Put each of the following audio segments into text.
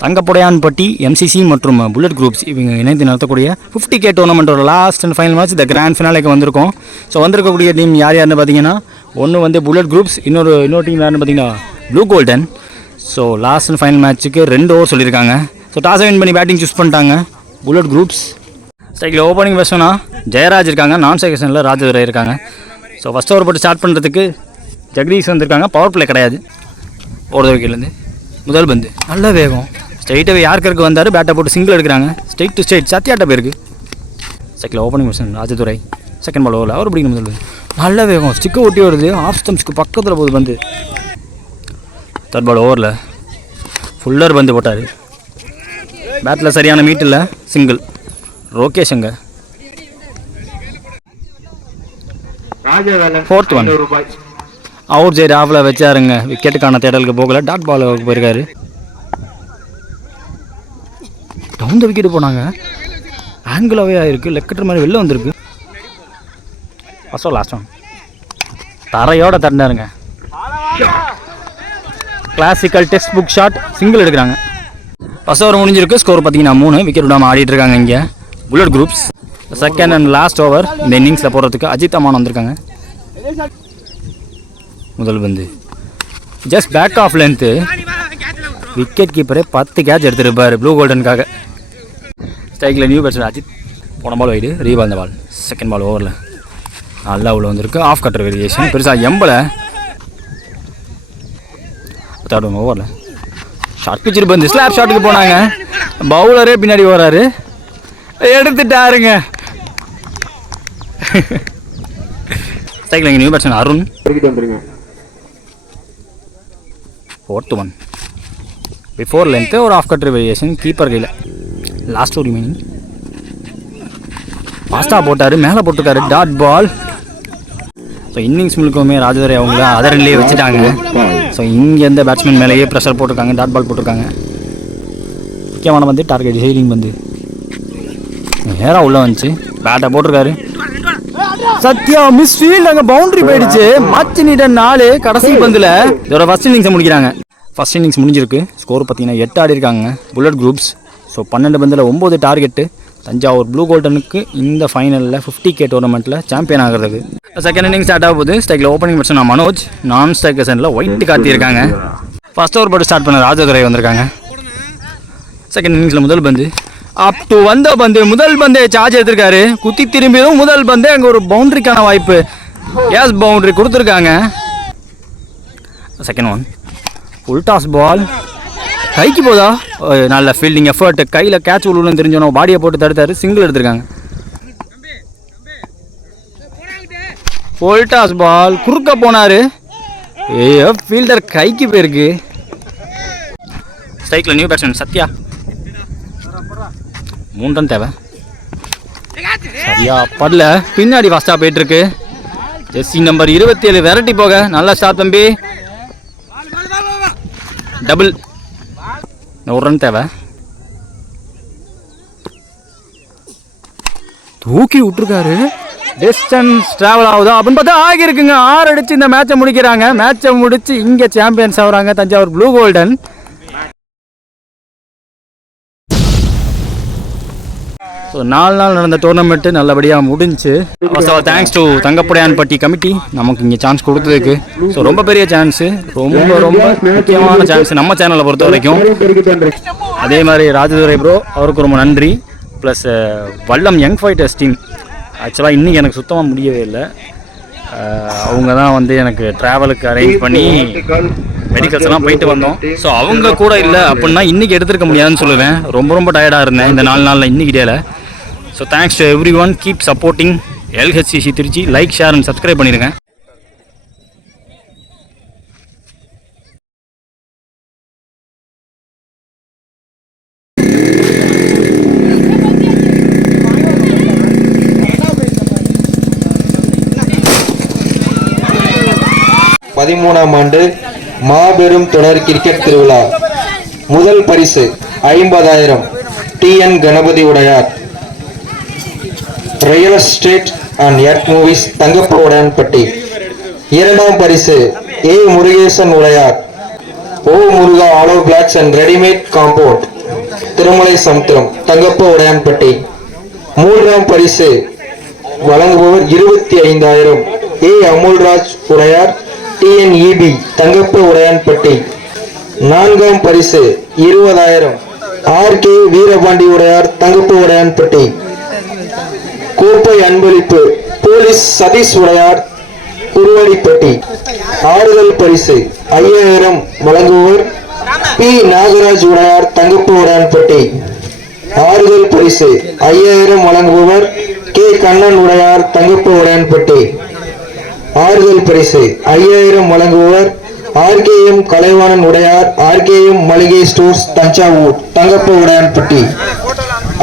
தங்கப்புடையான்பட்டி MCC மற்றும் bullet groups இவங்க இணைந்து நடத்தக்கூடிய 50K டோர்னமெண்ட்டோட லாஸ்ட் அண்ட் ஃபைனல் மேட்ச் இந்த கிராண்ட் ஃபினாலேக்கு வந்திருக்கோம். ஸோ வந்திருக்கக்கூடிய டீம் யாருன்னு பார்த்தீங்கன்னா ஒன்று வந்து புல்லட் குரூப்ஸ், இன்னொரு டீம் யாருன்னு பார்த்தீங்கன்னா blue golden. So last and final மேட்ச்சுக்கு 2 ஓவர் சொல்லியிருக்காங்க. ஸோ டாஸை வின் பண்ணி பேட்டிங் சூஸ் பண்ணிட்டாங்க புல்லட் குரூப்ஸ். ஸ்ட்ரைக்கில் ஓப்பனிங் பேட்ஸ்மேனா ஜெயராஜ் இருக்காங்க, நான் செகஷனில் ராஜதுரை இருக்காங்க. ஸோ ஃபஸ்ட் ஓவர் போட்டு ஸ்டார்ட் பண்ணுறதுக்கு ஜெகதீஷ் வந்திருக்காங்க. பவர் பிளே கிடையாது. ஒரு விக்கெட்லேருந்து முதல் பந்து நல்ல வேகம் ஸ்ட்ரைட்டாகவே யார்கருக்கு வந்தார், பேட்டை போட்டு சிங்கிள் எடுக்கிறாங்க. ஸ்ட்ரைட் டு ஸ்ட்ரைட் சத்தியாட்ட போயிருக்கு. ஸ்ட்ரைக்கில் opening batsman Rajadurai second ball ஓவரில் அவர் பிடிக்கணும் முதல் பந்து நல்ல வேகம் ஸ்டிக்கை ஒட்டி வருது, ஆஃப் ஸ்டம்ஸ்க்கு பக்கத்தில் போகுது பந்து. தேர்ட் பால் ஓவரில் ஃபுல்லர் பந்து போட்டார், பேட்டில் சரியான மீட் இல்லை, சிங்கிள். ரோகேஷ் அங்கே ஃபோர்த் ஒன் அவுட் சைடு ஆஃபில் வச்சாருங்க. விக்கெட்டுக்கான தேடலுக்கு போகலை, டாட் பாலுக்கு போயிருக்காரு. டவுன் த விக்கெட்டு போனாங்க, ஆங்கிளாகவே ஆகிருக்கு, லெக்கெட்டர் மாதிரி வெளில வந்திருக்கு. ஃபஸ்ட் லாஸ்ட் ஒன் தரையோட தட்டினாருங்க. Classical text book shot, single எடுக்கிறாங்க. ஃபஸ்ட் ஓவர் முடிஞ்சிருக்கு, ஸ்கோர் பார்த்தீங்கன்னா 3 விக்கெட் விடாமல் ஆடிட்டு இருக்காங்க இங்கே bullet groups. Second and last over இந்த இன்னிங்ஸில் போடுறதுக்கு அஜித் அம்மான் வந்திருக்காங்க. முதல் பந்து just back of length, wicket கீப்பரே 10 கேட்ச் எடுத்துருப்பார் ப்ளூ கோல்டனுக்காக. ஸ்ட்ரைக்கில் நியூ பேட்ஸ்மேன் அஜித், போன பால் வைடு, ரீபால் இந்த பால். செகண்ட் பால் ஓவரில் நல்லா உள்ள வந்திருக்கு, ஆஃப் கட்டர் வேரியேஷன் பெருசாக எம்பலை. தேர்ட் ஒன் ஓவரில் ஷார்ட் பிச்சர் பந்து ஸ்லாப் ஷாட்டுக்கு போனாங்க, பவுலரே பின்னாடி வராரு, எடுத்துட்டாருங்க. ஸ்ட்ரைக்கில் new batsman Arun. Fourth one before length, ஒரு ஆஃப் கட்டர் வேரியேஷன் கீப்பர் கையில். லாஸ்ட் ஒரு ரிமைனிங் ஃபாஸ்ட்டாக போட்டார், மேலே போட்டிருக்காரு, டாட் பால். ஸோ இன்னிங்ஸ் முழுக்கவுமே ராஜதுரை அவங்கள அதர்லேயே வச்சுட்டாங்க. ஸோ இங்கே எந்த பேட்ஸ்மேன் மேலேயே ப்ரெஷர் போட்டிருக்காங்க, டாட் பால் போட்டிருக்காங்க. முக்கியமான வந்து டார்கெட் ஹெய்லிங் வந்து நேராக உள்ளே வந்துச்சு, பேட்டை போட்டிருக்காரு. சத்யா மிஸ் ஃபீல்ட், அங்கே பவுண்டரி போயிடுச்சு. மச் நீட 4 கடைசி பந்தில் இதோட ஃபஸ்ட் இன்னிங்ஸை முடிக்கிறாங்க. ஃபஸ்ட் இன்னிங்ஸ் முடிஞ்சிருக்கு, ஸ்கோர் பார்த்தீங்கன்னா 8 ஆடி இருக்காங்க புல்லட் குரூப்ஸ். ஸோ 12 பந்தில் 9 டார்கெட்டு. தஞ்சாவூர் ப்ளூ கோல்டனுக்கு இந்த ஃபைனலில் 50K டோர்னமெண்ட்டில் சாம்பியன் ஆகிறதுக்கு. செகண்ட் இன்னிங் ஸ்டார்ட் ஆக போகுது. ஸ்ட்ரைக்கில் ஓப்பனிங் பேட்ஸ்மேன் மனோஜ், நான் ஸ்ட்ரைக்கர் சென்டரில் ஒயிட் காட்டியிருக்காங்க. ஃபஸ்ட் ஓவர் போட்டு ஸ்டார்ட் பண்ண ராஜதுரை வந்திருக்காங்க. செகண்ட் இன்னிங்ஸில் முதல் பந்து அப் டு வந்த பந்து, முதல் பந்தே சார்ஜ் எடுத்திருக்காரு, குத்தி திரும்பியதும் முதல் பந்தே அங்கே ஒரு பவுண்டரிக்கான வாய்ப்பு, கேஸ் பவுண்டரி கொடுத்துருக்காங்க. Second one full toss ball, கைக்கு போதா, நல்ல ஃபீல்டிங் எஃபர்ட், கையில் கேட்ச் விழுன்னு தெரிஞ்சோன்னா பாடியை போட்டு தடுத்தாரு, சிங்கிள் எடுத்திருக்காங்க. ஃபுல் டாஸ் பால் குறுக்க போனார், ஃபீல்டர் கைக்கு போயிருக்கு. ஸ்ட்ரைக்கில் நியூ பேட்ஸ்மேன் சத்யா, 3 ரன் தேவை, சரியா படல, பின்னாடி ஃபாஸ்ட்டாக போயிட்டுருக்கு. ஜெர்சி நம்பர் 27 வெரைட்டி போக, நல்லா ஸ்டார்ட் தம்பி, டபுள், 1 ரன் தேவை. தூக்கி விட்டுருக்காரு, டிஸ்டன்ஸ் ட்ராவல் ஆகுதா அப்படின்னு பார்த்தா ஆகியிருக்குங்க. 6 அடிச்சு இந்த மேட்சை முடிக்கிறாங்க. மேட்சை முடிச்சு இங்கே சாம்பியன்ஸ் ஆகுறாங்க தஞ்சாவூர் ப்ளூ கோல்டன். ஸோ 4 நாள் நடந்த டோர்னமெண்ட்டு நல்லபடியாக முடிஞ்சு. தேங்க்ஸ் டு தங்கப்புடையான்பட்டி கமிட்டி நமக்கு இங்கே சான்ஸ் கொடுத்ததுக்கு. ஸோ ரொம்ப பெரிய சான்ஸு, ரொம்ப ரொம்ப முக்கியமான சான்ஸ் நம்ம சேனலை பொறுத்த வரைக்கும். அதே மாதிரி ராஜதுரை ப்ரோ அவருக்கு ரொம்ப நன்றி. ப்ளஸ் வல்லம் யங் ஃபைட்டர்ஸ் டீம், ஆக்சுவலாக இன்றைக்கி எனக்கு சுத்தமாக முடியவே இல்லை. அவங்க தான் வந்து எனக்கு ட்ராவலுக்கு அரேஞ்ச் பண்ணி மெடிக்கல்ஸ் எல்லாம் போயிட்டு வந்தோம். ஸோ அவங்க கூட இல்லை அப்படின்னா இன்றைக்கி எடுத்துருக்க முடியாதுன்னு சொல்லுவேன். ரொம்ப ரொம்ப டயர்டாக இருந்தேன் இந்த 4 நாளில் இன்றைக்கி டேல. So thanks to everyone, keep supporting LHCC Trichy. Like, share and subscribe பண்ணிடுங்க. பதிமூணாம் ஆண்டு மாபெரும் தொடர் கிரிக்கெட் திருவிழா. முதல் பரிசு 50,000 TN Ganapathi Udaiyar, real estate and earth movers Thangapudaiyanpatti. இரண்டாம் பரிசு A முருகேசன் உடையார், ஓ Muruga hollow blocks and readymade compound Tirumalai Samudram Thangappa Udaiyanpatti. மூன்றாம் பரிசு வழங்குபவர் 25,000 ஏ அமுல்ராஜ் உடையார் டிஎன்இபி தங்கப்ப உடையான்பட்டி. நான்காம் பரிசு 20,000 ஆர்கே வீரபாண்டி உடையார் தங்கப்ப உடையான்பட்டி. கோப்பை அன்பளிப்பு போலீஸ் சதீஷ் உடையார் குருவடிப்பட்டி. ஆறுதல் பரிசு 5,000 வழங்குவோர் பி நாகராஜ் உடையார் தங்கப்ப உடையான்பட்டி. ஆறுதல் பரிசு 5,000 வழங்குபவர் கே கண்ணன் உடையார் தங்கப்ப உடையான்பட்டி. ஆறுதல் பரிசு 5,000 வழங்குபவர் ஆர்கேஎம் கலைவாணன் உடையார் ஆர்கேஎம் மளிகை ஸ்டோர்ஸ் தஞ்சாவூர் தங்கப்ப உடையான்பட்டி.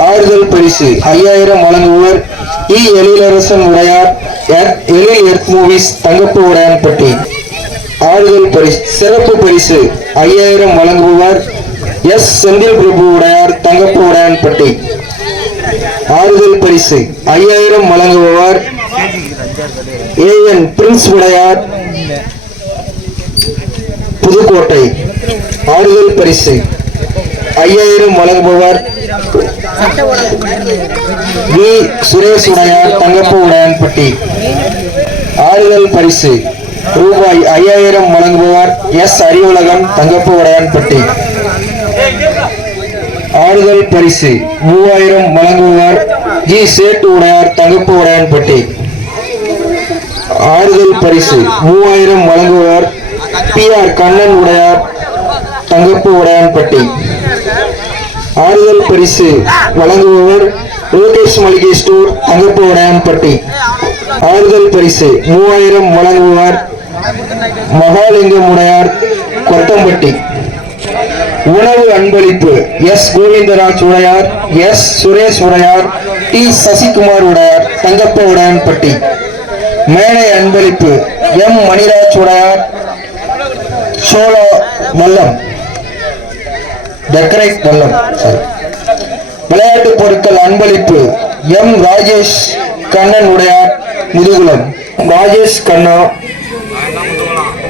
ஆறுதல் பரிசு 5,000 வழங்குபவர் இ எழிலரசன் உடையார் எழில் எர்த் மூவிஸ் தங்கப்ப உடையான்பட்டி. ஆறுதல் பரிசு சிறப்பு பரிசு 5,000 வழங்குபவர் எஸ் செந்தில் பிரபு உடையார் தங்கப்ப உடையான்பட்டி. ஆறுதல் பரிசு 5,000 வழங்குபவர் ஏஎன் பிரின்ஸ் உடையார் புதுக்கோட்டை. ஆறுதல் பரிசு 5,000 வழங்குபவர் வி சுரேஷ் உடையார் தங்கப்ப உடையான்பட்டி. ஆறுதல் பரிசு ரூபாய் 5,000 வழங்குபவர் எஸ் அறிவுலகம் தங்கப்ப உடையான்பட்டி. ஆறுதல் பரிசு 3,000 வழங்குபவர் ஜி சேட்டு உடையார் தங்கப்ப உடையான்பட்டி. ஆறுதல் பரிசு 3,000 வழங்குபவர் பி ஆர் கண்ணன் உடையார் தங்கப்ப உடையான்பட்டி. ஆறுதல் பரிசு வழங்குபவர் லோகேஷ் மளிகை ஸ்டோர் தங்கப்ப உடையான்பட்டி. ஆறுதல் பரிசு 3,000 வழங்குபவர் மகாலிங்கம் உடையார் கொத்தம்பட்டி. உணவு அன்பளிப்பு S Govindaraj Udaiyar S Suresh Udaiyar T Sasikumar Udaiyar Thangappa Udaiyanpatti. மேடை அன்பளிப்பு எம் மணிராஜ் உடையார் சோழா வல்லம் டெக்கரேட் வல்லம். விளையாட்டு பொருட்கள் அன்பளிப்பு எம் ராஜேஷ் கண்ணன் உடையார் முதுகுளம். ராஜேஷ் கண்ணா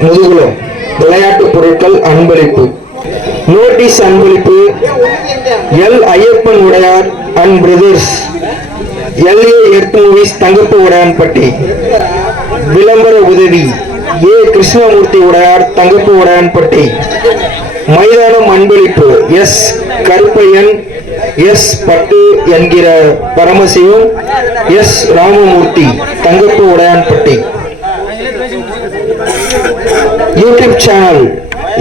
முதுகுளம் விளையாட்டு பொருட்கள் அன்பளிப்பு. நோட்டீஸ் அன்பளிப்பு L Ayyappan Udaiyar and brothers LA earth movers Thangappa Udaiyanpatti. விளம்பர உதவி ஏ கிருஷ்ணமூர்த்தி உடையார் தங்கப்ப உடையான்பட்டி. மைதானம் அன்பளிப்பு எஸ் கருப்பையன் எஸ் பட்டு என்கிற Paramasivam S Ramamoorthy Thangappa Udaiyanpatti. YouTube channel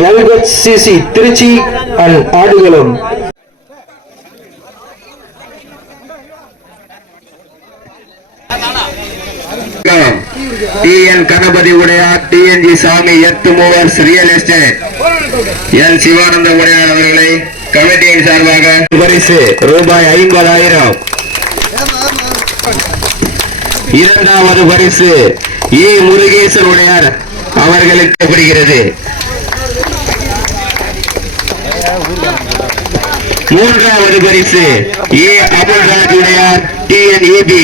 எல்கட்சிசி Trichy and Aadukalam. TN Ganapathi Udaiyar TNG Sami earth movers real estate L Sivananda Udaiyar அவர்களை கமிட்டியின் சார்பாக பரிசு ரூபாய் 50,000. இரண்டாவது பரிசு ஏ முருகேசன் உடையார் அவர்களுக்கு பெறுகிறது. மூன்றாவது பரிசு ஏ அமுல்ராஜ் உடையார் டிஎன்இபி.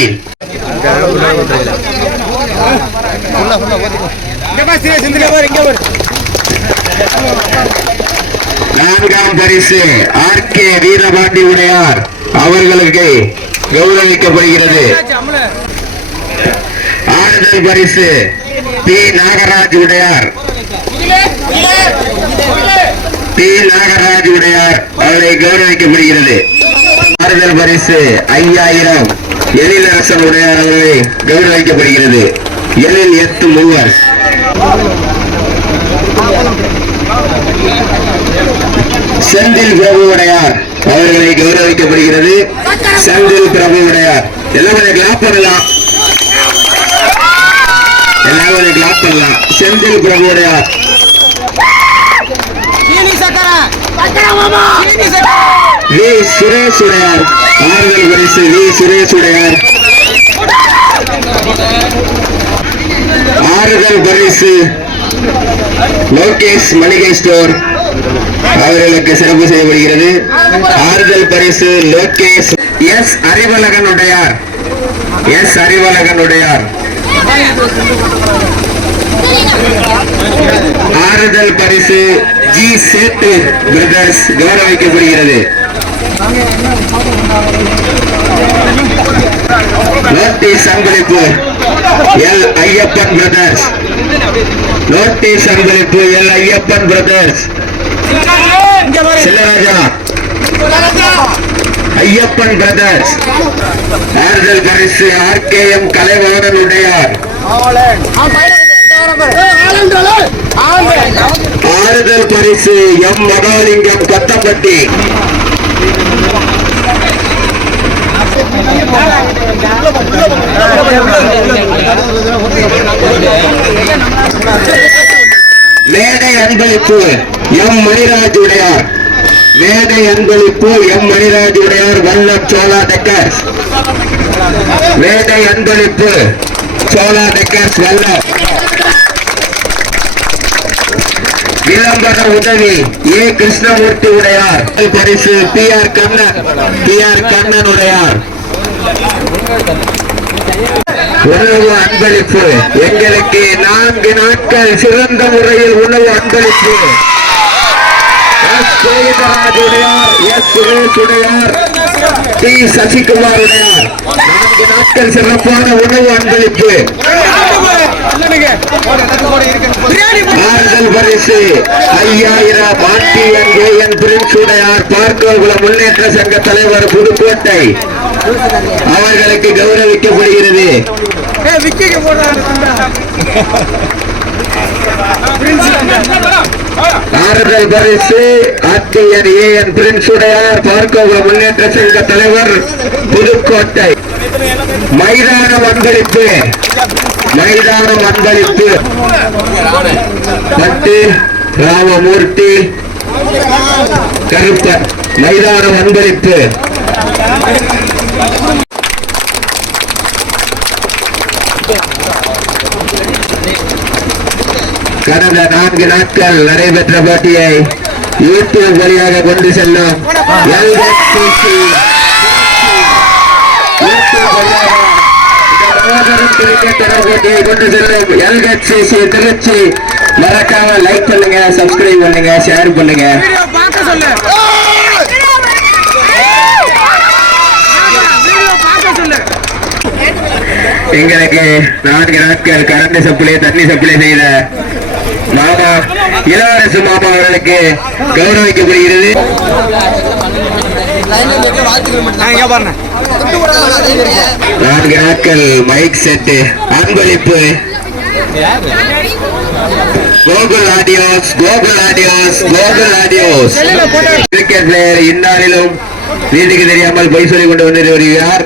நான்காம் பரிசு ஆர்கே வீரபாண்டி உடையார் அவர்களுக்கு கௌரவிக்கப்படுகிறது. ஆறுதல் பரிசு பி நாகராஜ் உடையார் அவரை கௌரவிக்கப்படுகிறது. ஆறுதல் பரிசு 5,000 எழிலரசன் உடையார் அவர்களை கௌரவிக்கப்படுகிறது. எழில் எர்த் மூவர்ஸ். செந்தில் பிரபு உடையார் அவர்களை கௌரவிக்கப்படுகிறது. செந்தில் பிரபு உடையார் எல்லாரும் கிளாப் பண்ணலாம். செந்தில் பிரபு உடையார். வி சுரேஷ் உடையார் ஆறுதல் பரிசு வி சுரேஷ் உடையார். ஆறுதல் பரிசு லோகேஷ் மளிகை ஸ்டோர் அவர்களுக்கு சிறப்பு செய்யப்படுகிறது. ஆறுதல் பரிசு லோகேஷ் எஸ் அறிவழகன் உடையார் ஆறுதல் பரிசு ஜி சேட்டு பிரதர்ஸ் கௌரவிக்கப்படுகிறது. நோட்டீஸ் அன்பளிப்பு எல் ஐயப்பன் பிரதர்ஸ். நோட்டீஸ் அன்பளிப்பு L Ayyappan brothers. Chillaraja Ayyappan brothers. ஆறுதல் பரிசு RKM கலைவாணன் உடையார். ஆறுதல் பரிசு எம் மகாலிங்கம் கொத்தப்பட்டி. மேடை அன்பளிப்பு எம் மணிராஜ் உடையார். மேடை அன்பளிப்பு எம் மணிராஜ் உடையார் வல்லம் சோழா டெக்கர்ஸ். மேடை அன்பளிப்பு சோழா டெக்கர்ஸ் வல்லம். விளம்பர உதவி ஏ கிருஷ்ணமூர்த்தி உடையார். பரிசு PR கண்ணன் உடையார். உணவு அன்பளிப்பு எங்களுக்கு 4 நாட்கள் சிறந்த முறையில் உணவு அன்பளிப்பு S Govindaraj Udaiyar, S Suresh Udaiyar, T Sasikumar உடையார். 4 நாட்கள் சிறப்பான உணவு அன்பளிப்பு. ஆறுதல் பரிசு 5000 RTN பிரின்ஸ் உடையார் பார்க்கோகுளம் முன்னேற்ற சங்க தலைவர் புதுக்கோட்டை அவர்களுக்கு கௌரவிக்கப்படுகிறது. ஆறுதல் பரிசு RTN பிரின்ஸ் உடையார் பார்க்கோகுளம் முன்னேற்ற சங்க தலைவர் புதுக்கோட்டை. மைதானம் அன்பளிப்பு பட்டு ராமமூர்த்தி கருப்பன். மைதானம் அன்பளிப்பு. கடந்த 4 நாட்கள் நடைபெற்ற போட்டியை யூடியூப் வழியாக கொண்டு செல்லும் போட்டியை கொண்டு செல்லும் LHCC திருச்சி. மறக்காம லைக் பண்ணுங்க, சப்ஸ்கிரைப் பண்ணுங்க, ஷேர் பண்ணுங்க. எங்களுக்கு 4 நாட்கள் கரண்ட் சப்ளை தண்ணி சப்ளை செய்த மாமா இளவரசு மாமா அவர்களுக்கு கௌரவிக்கப்படுகிறது. 4 நாட்கள் மைக் செட் அன்பளிப்பு கோகுல் ஆடியோஸ். கிரிக்கெட் பிளேயர் இந்நாளிலும் வீட்டுக்கு தெரியாமல் பொய் சொல்லிக் கொண்டு வந்து வருகிறார்.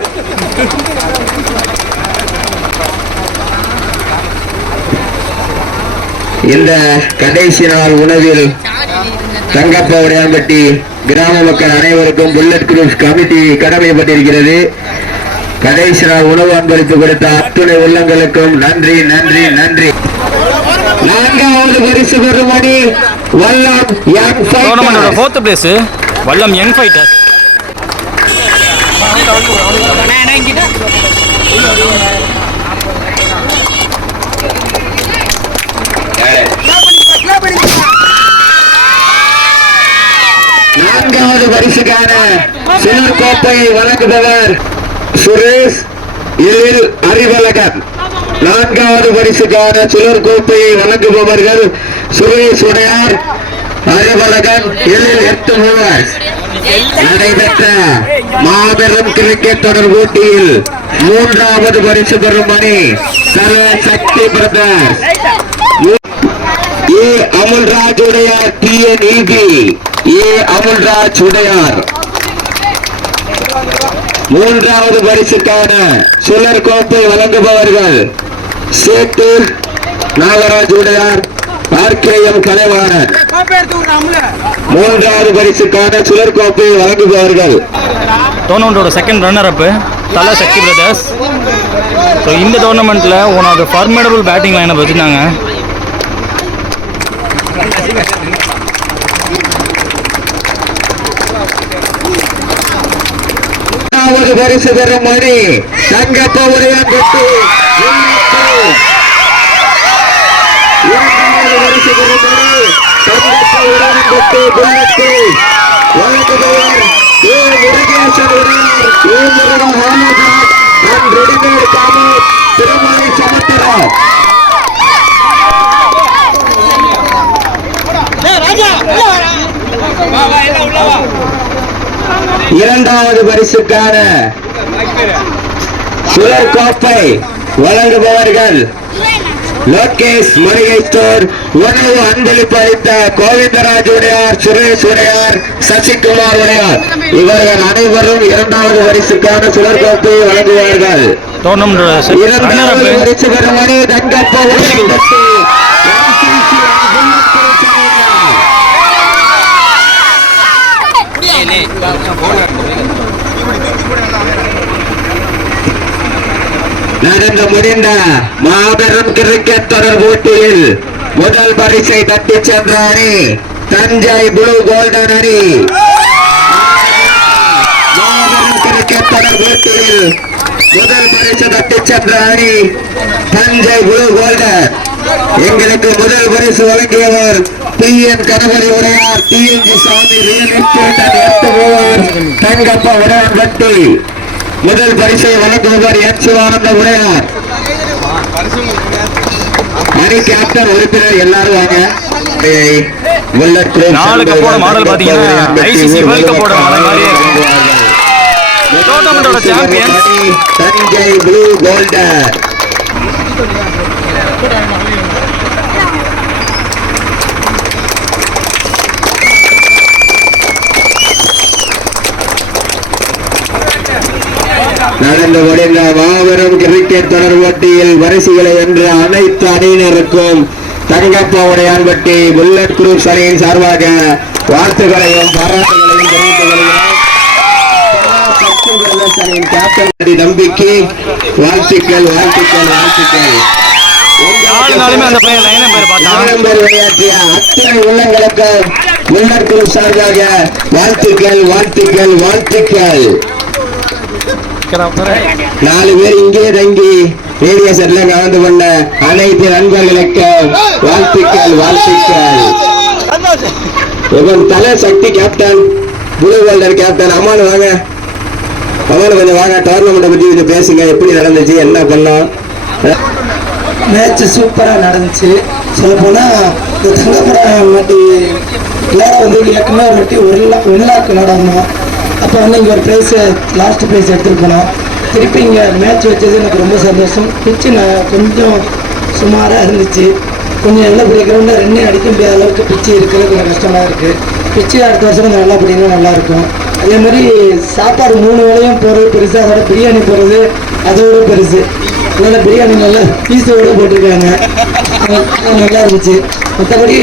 இந்த கடைசி நாள் உணவில் தங்கப்பா உடையாம்பட்டி கிராம மக்கள் அனைவருக்கும் புல்லட் குரூப்ஸ் கமிட்டி கடமைப்பட்டிருக்கிறது. கடைசி நாள் உணவு அன்பளிப்பு கொடுத்த அத்துணை உள்ளங்களுக்கும் நன்றி. 4வது பரிசு பெறுமணி வல்லம் யங் ஃபைட்டர்ஸ். 4th பிளேஸ் வல்லம் யங் ஃபைட்டர்ஸ். நான்காவது பரிசுக்கான சிலர் கோப்பையை வழங்குபவர் சுரேஷ் எழில் அறிவழகன். 4வது பரிசுக்கான சிலர் கோப்பையை வழங்குபவர்கள் சுரேஷ் உடையார், அறிவழகன், எழில். 8 மூவர்ஸ் நடைபெற்ற மாபெரும் கிரிக்கெட் தொடர் போட்டியில் 3வது பரிசு பெறும் மணி சக்தி பிரதர்ஸ். ஏ அமுல்ராஜ் உடையார் TNEB. ஏ அமுல்ராஜ் உடையார். 3வது பரிசுக்கான சுழற் கோப்பை வழங்குபவர்கள் சேட்டு நாகராஜ் உடையார், RKM கலைவாணன். 3வது பரிசுக்கான சுழற் கோப்பை வழங்குபவர்கள் டோர்னமெண்டோட செகண்ட் ரன்னர் அப் தல சக்தி பிரதர்ஸ். ஸோ இந்த டோர்னமெண்ட்டில் one of the formidable batting லைனை வச்சுருந்தாங்க. பரிசு பெறும் மணி தங்கப்பா உடையாம்பட்டி. 2வது பரிசு பெறும் மணி உடன்கட்டு புல்லட்டு வழங்குபவர் ஏ முருகேசன் உடையார் ஏ முருகா ஹாமஜான் நான் ரெடிமேட் காமத் திருமலை சமத்தரா இரண்டாவது பரிசுக்கான சுழற் கோப்பை வழங்குபவர்கள் லோகேஷ் மளிகை ஸ்டோர் உணவு அன்பளிப்பு அளித்த கோவிந்தராஜ் உடையார், சுரேஷ் உடையார், சசிகுமார் உடையார் இவர்கள் அனைவரும் இரண்டாவது பரிசுக்கான சுழற் கோப்பையை வழங்குவார்கள். இரண்டாவது பரிசு பெறுவனே தங்கப்ப நடந்து முடிந்த மாபெரும் கிரிக்கெட் தொடர் போட்டியில் முதல் பரிசை தட்டி சென்ற அணி தஞ்சை ப்ளூ கோல்டன் அணி. மாபெரும் கிரிக்கெட் தொடர் போட்டியில் முதல் பரிசு தட்டி சென்ற அணி தஞ்சை ப்ளூ கோல்டன். எங்களுக்கு முதல் பரிசு வழங்கியவர் டிஎன் கணபதி உடையார், டிஎன்ஜி சாமி ரியல் எஸ்டேட் தங்கப்ப உடையான்பட்டி. முதல் பரிசை வழங்குபவர் என் சிவானந்த உடையார். அணி கேப்டன் உறுப்பினர் எல்லாரும் வாங்க. Thanjai blue golden. நடந்து முடிந்த மாபெரும் கிரிக்கெட் தொடர் போட்டியில் வரிசைகளை வென்ற அனைத்து அணியினருக்கும் தங்கப்ப உடையான்பட்டி புல்லட் குரூப்ஸ் அணியின் சார்பாக வாழ்த்துக்களையும் பாராட்டுகளையும் தெரிவித்துக் கொள்கிறோம். கேப்டன் நம்பிக்கை வாழ்த்துக்கள் வாழ்த்துக்கள் வாழ்த்துக்கள். விளையாட்டிய அத்தனை உள்ளங்களுக்கு புல்லட் குரூப் சார்பாக வாழ்த்துக்கள் வாழ்த்துக்கள் வாழ்த்துக்கள். 4 பேர் இங்கே தங்கி ரேடியோ செட்ல கலந்து கொண்ட அனைத்து நண்பர்களுக்கு வாழ்த்துக்கள் வாழ்த்துக்கள். தலை சக்தி கேப்டன் ப்ளூ கோல்டன் கேப்டன் அம்மானு வாங்க. அம்மானு கொஞ்சம் வாங்க. டோர்னமெண்ட் பத்தி கொஞ்சம் பேசுங்க. எப்படி நடந்துச்சு, என்ன பண்ணோம்? மேட்ச் சூப்பரா நடந்துச்சு. சொல்ல போனா இந்த தங்கப்படம் வாட்டி எல்லாரும் வந்து ஏற்கனவே ஒரு வாட்டி 1 லாக் விளையாடணும். அப்போ வந்து இங்கே ஒரு ப்ரைஸு லாஸ்ட் ப்ரைஸ் எடுத்துகிட்டு போனோம். திருப்பி இங்கே மேட்ச் வச்சது எனக்கு ரொம்ப சந்தோஷம். பிச்சு நான் கொஞ்சம் சுமாராக இருந்துச்சு. கொஞ்சம் நல்ல பெரிய கிரவுண்டில் 2 அடிக்க முடியாத அளவுக்கு பிச்சு இருக்கிறது கொஞ்சம் கஷ்டமாக இருக்குது. பிச்சு அடுத்த வருஷம் கொஞ்சம் நல்லா பிடிங்கன்னா நல்லாயிருக்கும். அதே மாதிரி சாப்பாடு 3 வேளையும் போகிறது பெருசு, அதோட பிரியாணி போடுறது அதோட பெருசு. அதனால் பிரியாணி நல்லா பீஸோடு போட்டிருக்காங்க, நல்லா இருந்துச்சு. மற்றபடி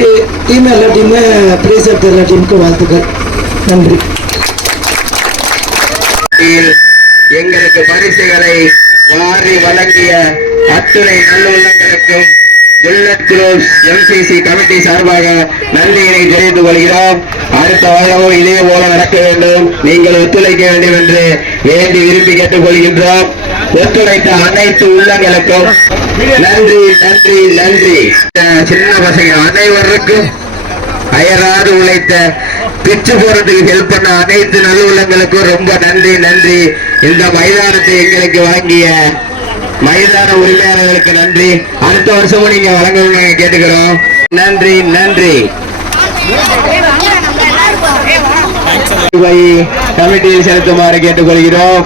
டீம் எல்லா டீமுமே ப்ரைஸ் எடுத்த எல்லா டீமுக்கும் வாழ்த்துக்கள். நன்றி. எங்களுக்கு பரிசுகளை வாரி வழங்கிய அத்துணை நல்லுள்ளங்களுக்கும் புல்லட் குரூப்ஸ் எம்சிசி கமிட்டி சார்பாக நன்றியினை தெரிவித்துக் கொள்கிறோம். அடுத்த வாரமும் இதே போல நடக்க வேண்டும், நீங்கள் ஒத்துழைக்க வேண்டும் என்று வேண்டி விரும்பி கேட்டுக் கொள்கின்றோம். ஒத்துழைத்த அனைத்து உள்ளங்களுக்கும் நன்றி நன்றி நன்றி. சின்ன பசங்க அனைவருக்கும் அயராது உழைத்த பிச்சு போறதுக்கு ஹெல்ப் பண்ண அனைத்து நல்ல உள்ளங்களுக்கும் ரொம்ப நன்றி நன்றி. இந்த மைதானத்தை எங்களுக்கு வாங்கிய மைதான உரிமையாளர்களுக்கு நன்றி. அடுத்த வருஷமும் நீங்க வழங்கணும்னு கேட்டுக்கிறோம். நன்றி நன்றி. கமிட்டியில் செலுத்துமாறு கேட்டுக்கொள்கிறோம்.